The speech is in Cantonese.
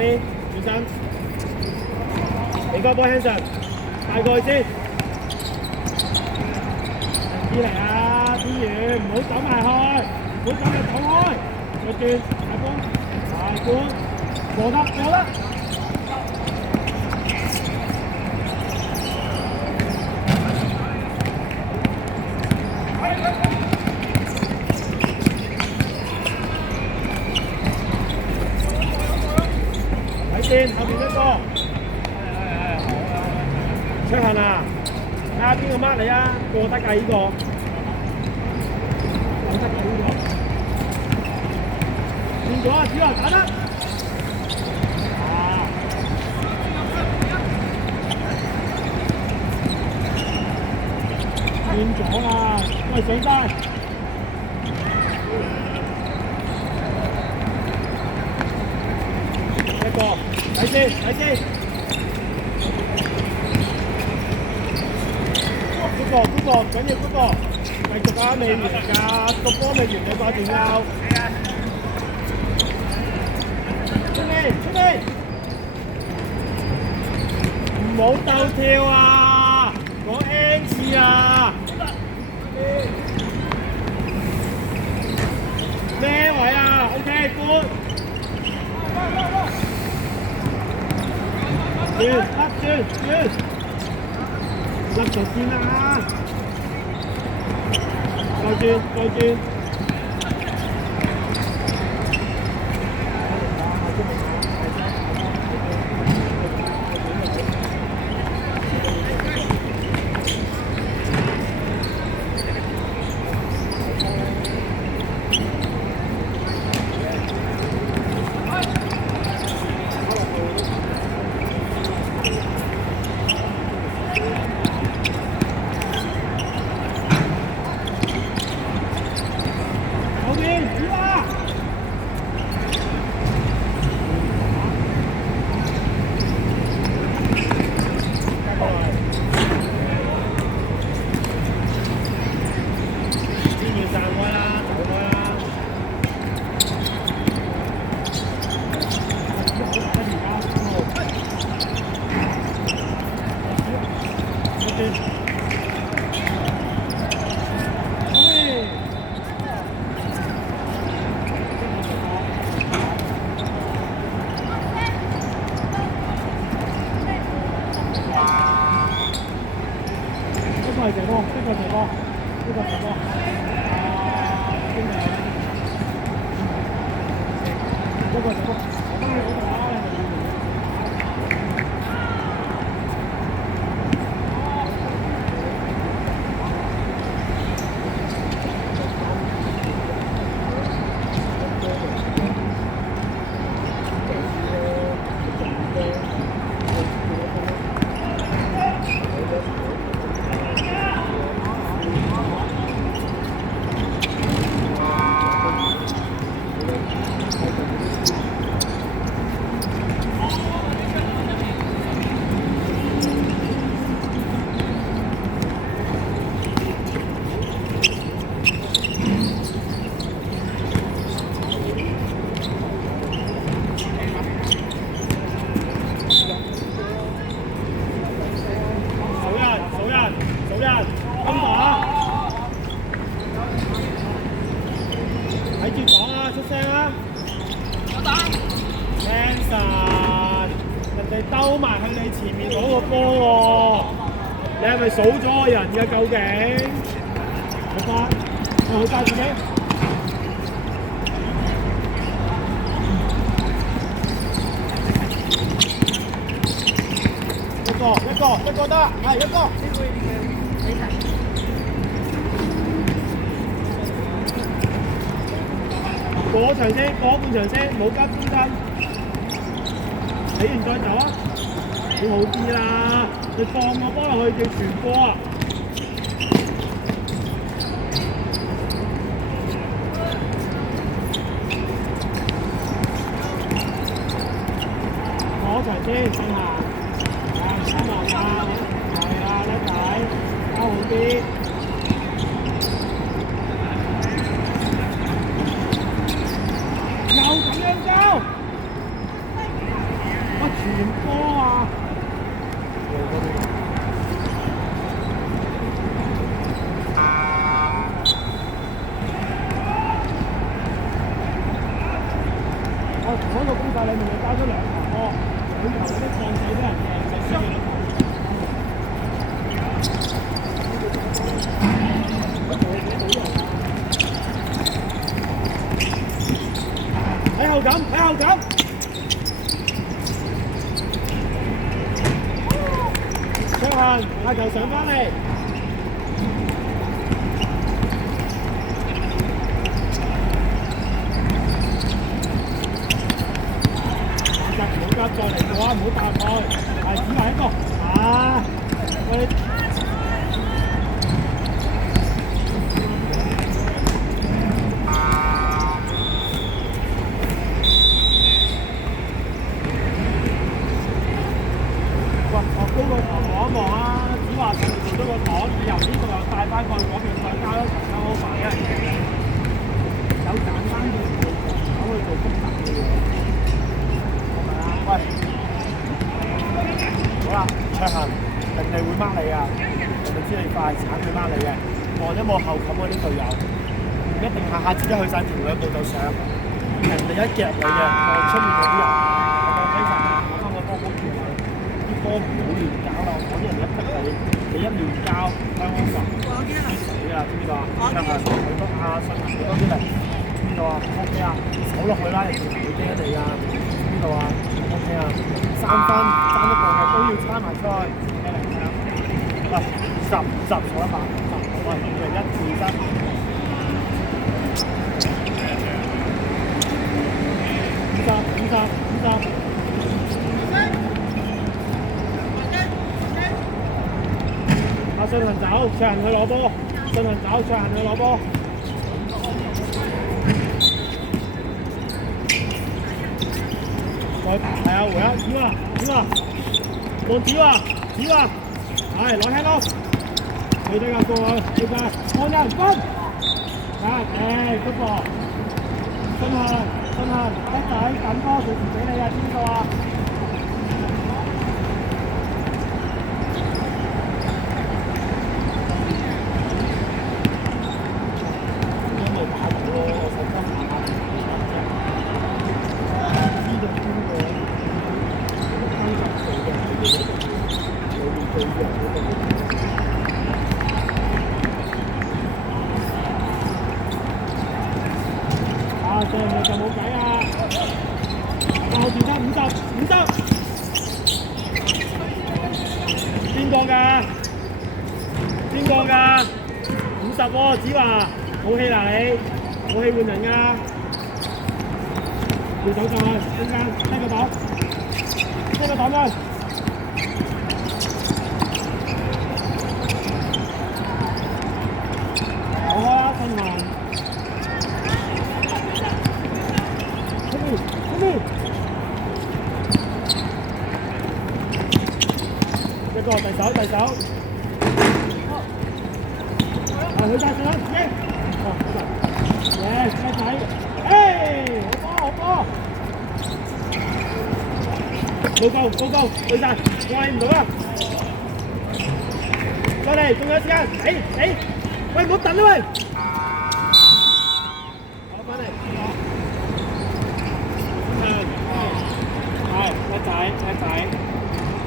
啲，轉身，你個波向上，帶過去先。啲嚟啊，啲遠，唔好走埋去，唔好走就走開，再轉，大波，大波，過得過得。睇先，後面一個，出行啊！睇下邊個 mark 你啊？過得㗎呢個，過得㗎呢個，轉咗啊！子華打得，轉咗啊！喂，上山，一個，睇先，睇先。嗰個緊要嗰個，繼續啊！未完㗎，個波未完，你掛住拗。出嚟，出嚟！唔好鬥跳啊！講 N 次啊！咩位啊 ？OK， good。轉。入咗先啦！再轉。兜埋去你前面嗰個波喎，你係咪數咗個人嘅究竟？好快，好快自己。一個得，係一個。過場先，過半場先，冇急中間。睇完再走啊！會好啲啦，你放個波落去叫傳波啊！攞場先，先行，三落啊，係啊，叻仔，交好啲。又咁樣交。嗰個攻勢裏面就交咗2球波，兩球嗰啲抗體俾人贏，就輸咗球。睇後感，睇後感。卓恆下球上翻嚟。再嚟嘅話唔好彈開，係只埋一個啊！喂，我高個頭望一望啊！只話做咗個擋，由呢度又帶翻過去嗰邊再交一層交好快，因為有簡單嘅走去做複雜嘅嘢，係咪啊？喂！好啦，卓恆，人哋會掹你啊！人哋知你快，鏟佢掹你嘅。望一望後冚嗰啲隊友，唔一定下下自己去晒條兩步就上。人哋一夾你嘅，出面嗰啲人，我睇晒，我翻個波好條啊！啲波唔好亂搞啦，我啲人一逼你一亂交，香港人死啊！知唔知道啊？卓恆，好多啊，卓恆好多啲嚟，呢度啊 ，OK 啊，守落去啦，人哋唔會驚你㗎。呢度啊 ，OK 啊，3分爭一步嘅都要差埋出去。喂，10坐一百，喂，1、2、3。50。阿信恒走，卓恆去攞波，信恒走，卓恆去攞波。係啊，回啊，點啊？望子啊，係攞輕咯，佢哋個過去，對晒，看人分，不過，信恒，叻仔，緊波隨時俾你啊，知唔知道啊？上嚟就冇計啊！後邊得50，邊個㗎？50喎，子華，好氣啦你，好氣換人㗎！要走上去，中間聽個擋啦！好開啊，信恒！一個第手，去晒上啦，叻仔，好波，高，去晒，我理唔到啦，再嚟，仲有時間，喂，唔好等啦喂！